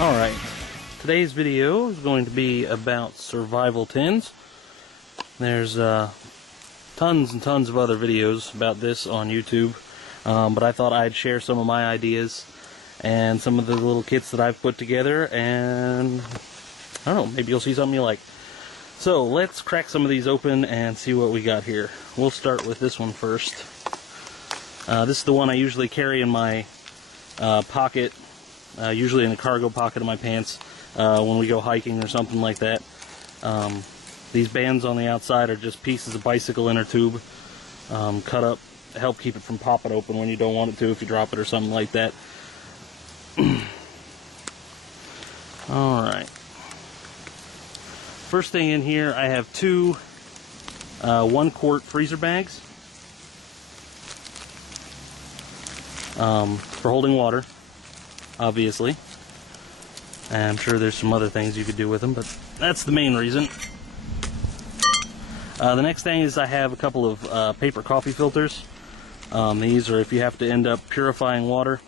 Alright, today's video is going to be about survival tins. There's tons and tons of other videos about this on YouTube, but I thought I'd share some of my ideas and some of the little kits that I've put together, and I don't know, maybe you'll see something you like. So let's crack some of these open and see what we got here. We'll start with this one first. This is the one I usually carry in my pocket. Usually in the cargo pocket of my pants when we go hiking or something like that. These bands on the outside are just pieces of bicycle inner tube cut up to help keep it from popping open when you don't want it to, if you drop it or something like that. Alright. First thing in here, I have two 1-quart freezer bags for holding water. Obviously. And I'm sure there's some other things you could do with them, but that's the main reason. The next thing is I have a couple of paper coffee filters. These are if you have to end up purifying water.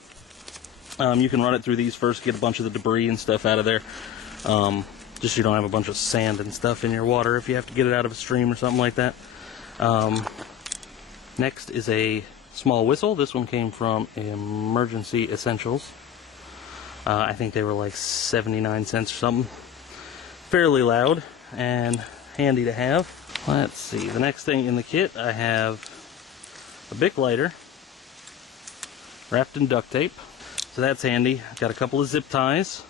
You can run it through these first, get a bunch of the debris and stuff out of there. Just so you don't have a bunch of sand and stuff in your water if you have to get it out of a stream or something like that. Next is a small whistle. This one came from Emergency Essentials. I think they were like 79 cents or something. Fairly loud and handy to have. Let's see, the next thing in the kit, I have a Bic lighter wrapped in duct tape. So that's handy. I've got a couple of zip ties.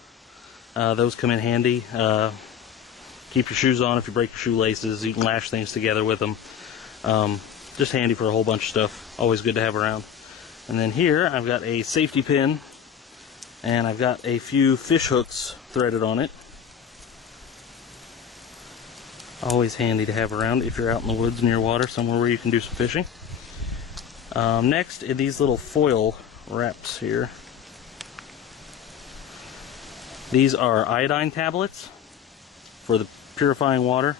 Those come in handy. Keep your shoes on if you break your shoelaces. You can lash things together with them. Just handy for a whole bunch of stuff. Always good to have around. And then here, I've got a safety pin. And I've got a few fish hooks threaded on it. Always handy to have around if you're out in the woods near water, somewhere where you can do some fishing. Next, in these little foil wraps here. These are iodine tablets for the purifying water.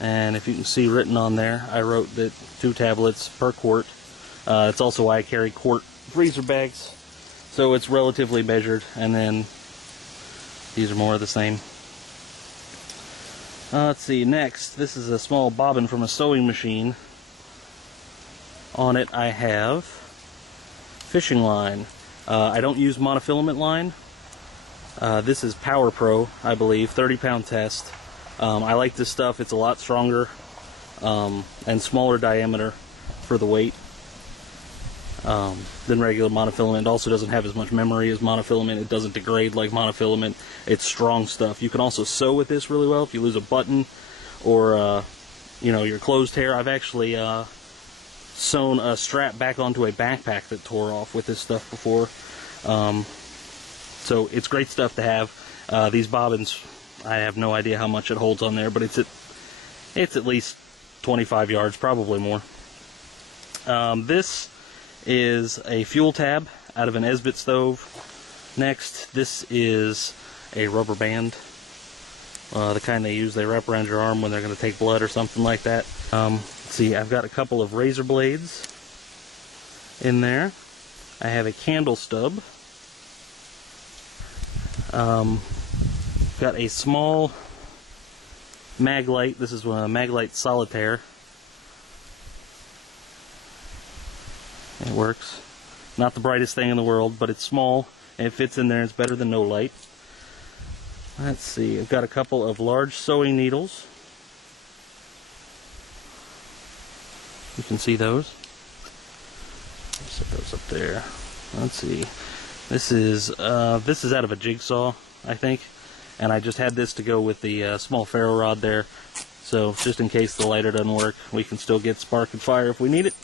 And if you can see written on there, I wrote that 2 tablets per quart. It's also why I carry quart freezer bags. So it's relatively measured, and then these are more of the same. Let's see, next, this is a small bobbin from a sewing machine. On it I have fishing line. I don't use monofilament line. This is Power Pro, I believe, 30-pound test. I like this stuff. It's a lot stronger and smaller diameter for the weight than regular monofilament. It also doesn't have as much memory as monofilament. It doesn't degrade like monofilament. It's strong stuff. You can also sew with this really well if you lose a button or you know, your closed hair. I've actually sewn a strap back onto a backpack that tore off with this stuff before. So it's great stuff to have. These bobbins, I have no idea how much it holds on there, but it's at least 25 yards, probably more. This is a fuel tab out of an Esbit stove. Next, this is a rubber band, the kind they use, they wrap around your arm when they're going to take blood or something like that. Let's see, I've got a couple of razor blades in there. I have a candle stub. Got a small Maglite. This is a Maglite Solitaire. It works. Not the brightest thing in the world, but it's small and it fits in there. It's better than no light. Let's see, I've got a couple of large sewing needles. You can see those. Set those up there. Let's see. This is out of a jigsaw, I think, and I just had this to go with the small ferro rod there. So just in case the lighter doesn't work, we can still get spark and fire if we need it.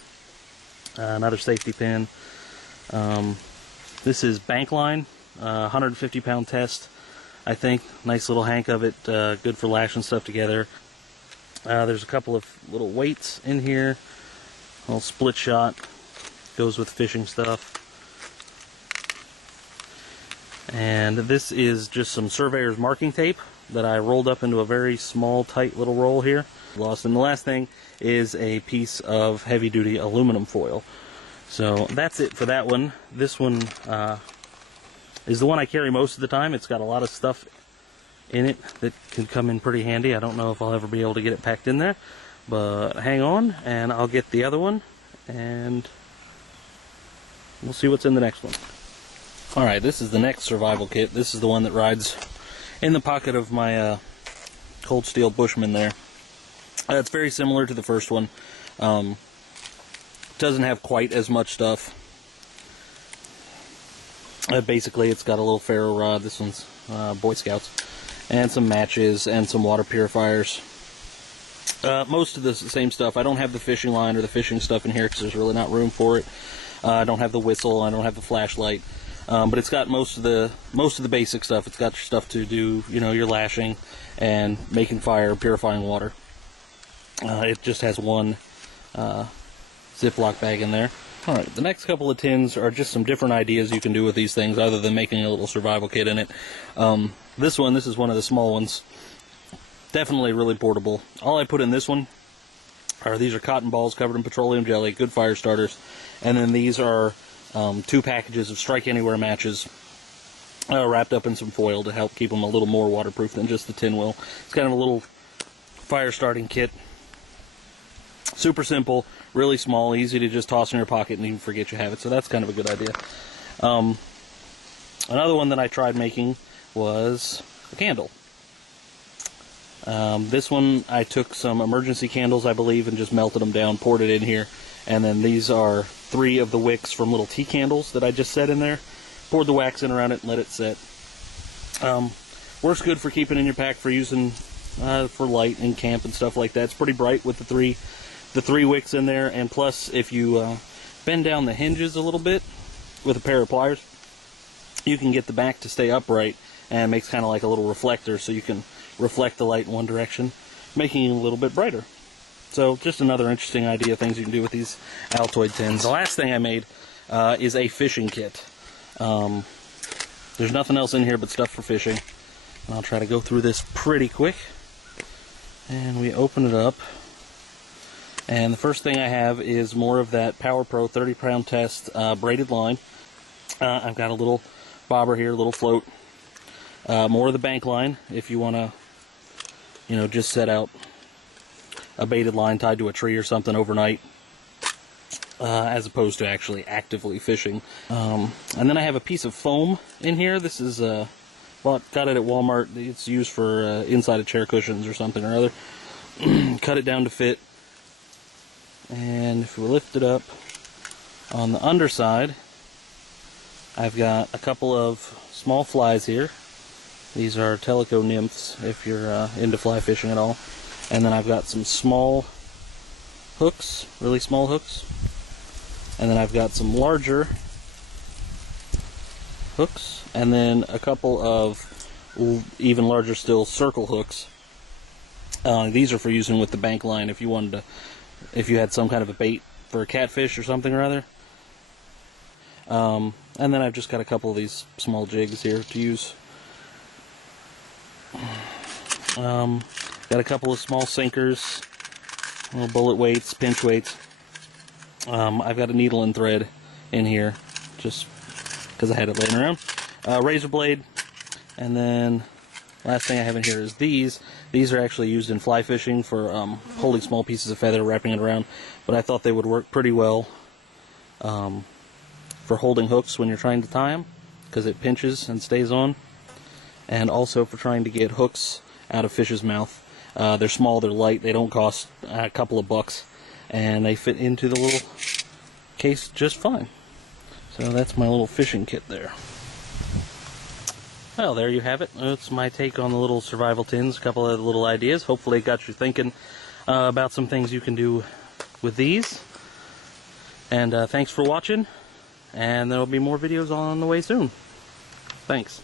Another safety pin. This is bank line, 150-pound test, I think. Nice little hank of it, good for lashing stuff together. There's a couple of little weights in here. A little split shot, goes with fishing stuff. And this is just some surveyor's marking tape that I rolled up into a very small, tight little roll here. Lost. And the last thing is a piece of heavy-duty aluminum foil. So that's it for that one. This one is the one I carry most of the time. It's got a lot of stuff in it that can come in pretty handy. I don't know if I'll ever be able to get it packed in there, but hang on and I'll get the other one and we'll see what's in the next one. Alright, this is the next survival kit. This is the one that rides in the pocket of my Cold Steel Bushman there. It's very similar to the first one. Doesn't have quite as much stuff. Basically, it's got a little ferro rod. This one's Boy Scouts. And some matches and some water purifiers. Most of the same stuff. I don't have the fishing line or the fishing stuff in here because there's really not room for it. I don't have the whistle. I don't have the flashlight. But it's got most of the basic stuff. It's got your stuff to do, you know, your lashing and making fire, purifying water. It just has one Ziploc bag in there. Alright, the next couple of tins are just some different ideas you can do with these things other than making a little survival kit in it. This is one of the small ones. Definitely really portable. All I put in this one these are cotton balls covered in petroleum jelly, good fire starters. And then these are 2 packages of Strike Anywhere matches wrapped up in some foil to help keep them a little more waterproof than just the tin will. It's kind of a little fire starting kit. Super simple, really small, easy to just toss in your pocket and even forget you have it, so that's kind of a good idea. Another one that I tried making was a candle. This one I took some emergency candles, I believe, and just melted them down, poured it in here, and then these are 3 of the wicks from little tea candles that I just set in there. Poured the wax in around it and let it set. Works good for keeping in your pack for using for light in camp and stuff like that. It's pretty bright with the three wicks in there, and plus if you bend down the hinges a little bit with a pair of pliers, you can get the back to stay upright, and it makes kind of like a little reflector, so you can reflect the light in one direction, making it a little bit brighter. So just another interesting idea, things you can do with these Altoid tins. The last thing I made is a fishing kit. There's nothing else in here but stuff for fishing. I'll try to go through this pretty quick. And we open it up. And the first thing I have is more of that Power Pro 30-pound test braided line. I've got a little bobber here, a little float. More of the bank line if you want to, you know, just set out a baited line tied to a tree or something overnight, as opposed to actually actively fishing. And then I have a piece of foam in here. This is, well, got it at Walmart. It's used for inside of chair cushions or something or other. Cut it down to fit. And if we lift it up, on the underside, I've got a couple of small flies here. These are Teleco nymphs, if you're into fly fishing at all. And then I've got some small hooks, really small hooks. And then I've got some larger hooks. And then a couple of even larger still circle hooks. These are for using with the bank line if you wanted to, if you had some kind of a bait for a catfish or something or other. And then I've just got a couple of these small jigs here to use. Got a couple of small sinkers, little bullet weights, pinch weights. I've got a needle and thread in here just because I had it laying around. Razor blade, and then last thing I have in here is these. These are actually used in fly fishing for holding small pieces of feather, wrapping it around, but I thought they would work pretty well for holding hooks when you're trying to tie them, because it pinches and stays on, and also for trying to get hooks out of fish's mouth. They're small, they're light, they don't cost a couple of bucks, and they fit into the little case just fine. So that's my little fishing kit there. Well, there you have it. That's my take on the little survival tins, a couple of little ideas. Hopefully it got you thinking about some things you can do with these. And thanks for watching, and there will be more videos on the way soon. Thanks.